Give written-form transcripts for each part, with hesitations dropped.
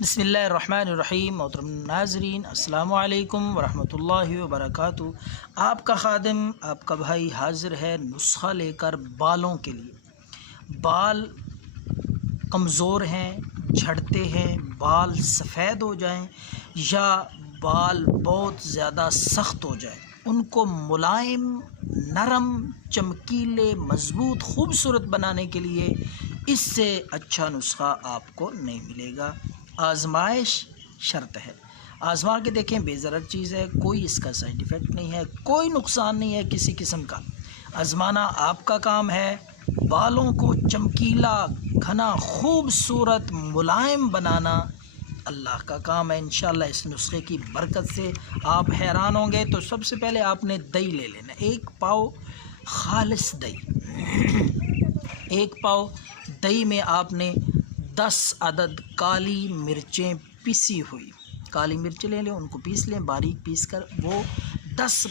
बिस्मिल्लाहिर्रहमानिर्रहीम। मोहतरम नाज़रीन, अस्सलामु अलैकुम वरहमतुल्लाहि वबरकातुहू। आपका खादिम, आपका भाई हाज़िर है नुस्खा लेकर बालों के लिए। बाल कमज़ोर हैं, झड़ते हैं, बाल सफ़ेद हो जाएं या बाल बहुत ज़्यादा सख्त हो जाएं, उनको मुलायम, नरम, चमकीले, मज़बूत, खूबसूरत बनाने के लिए इससे अच्छा नुस्खा आपको नहीं मिलेगा। आजमाइश शर्त है। आजमा के देखें, बेज़रर चीज़ है, कोई इसका साइड इफ़ेक्ट नहीं है, कोई नुकसान नहीं है किसी किस्म का। आजमाना आपका काम है। बालों को चमकीला, घना, खूबसूरत, मुलायम बनाना अल्लाह का काम है। इंशाअल्लाह इस नुस्खे की बरकत से आप हैरान होंगे। तो सबसे पहले आपने दही ले लेना, 1 पाव खालिस दही। 1 पाव दही में आपने 10 अदद काली मिर्चें पिसी हुई, काली मिर्च ले लें, उनको पीस लें, बारीक पीस कर वो 10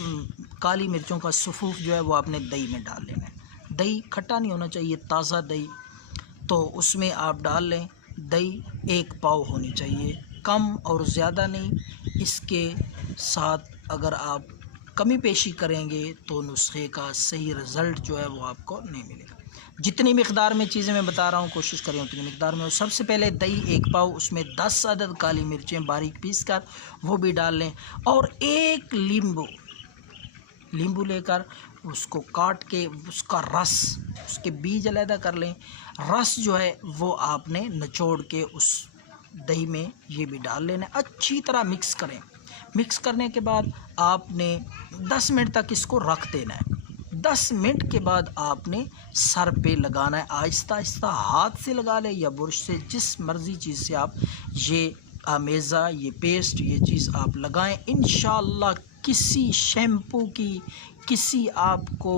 काली मिर्चों का सफ़ूफ जो है वो आपने दही में डाल लेना है। दही खट्टा नहीं होना चाहिए, ताज़ा दही, तो उसमें आप डाल लें। दही 1 पाव होनी चाहिए, कम और ज़्यादा नहीं। इसके साथ अगर आप कमी पेशी करेंगे तो नुस्खे का सही रिज़ल्ट जो है वो आपको नहीं मिलेगा। जितनी मिक़दार में चीज़ें मैं बता रहा हूँ कोशिश करें उतनी मिक़दार में। और सबसे पहले दही 1 पाव, उसमें 10 अदद काली मिर्चें बारीक पीस कर वो भी डाल लें। और 1 नींबू लेकर उसको काट के उसका रस, उसके बीज अलहदा कर लें। रस जो है वो आपने निचोड़ के उस दही में ये भी डाल लेना है। अच्छी तरह मिक्स करें। मिक्स करने के बाद आपने 10 मिनट तक इसको रख देना है। 10 मिनट के बाद आपने सर पे लगाना है। आहिस्ता आहिस्ता हाथ से लगा लें या बुरश से, जिस मर्ज़ी चीज़ से आप ये आमेज़ा, ये पेस्ट, ये चीज़ आप लगाएं। इंशाअल्लाह किसी शैम्पू की, किसी आपको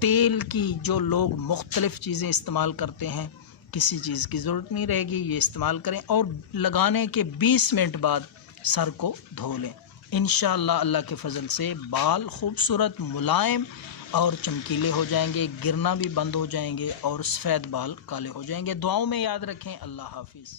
तेल की, जो लोग मुख्तलिफ़ चीज़ें इस्तेमाल करते हैं, किसी चीज़ की ज़रूरत नहीं रहेगी। ये इस्तेमाल करें और लगाने के 20 मिनट बाद सर को धो लें। इंशाअल्लाह अल्लाह के फ़ज़ल से बाल खूबसूरत, मुलायम और चमकीले हो जाएंगे, गिरना भी बंद हो जाएंगे और सफ़ेद बाल काले हो जाएंगे। दुआओं में याद रखें। अल्लाह हाफ़िज़।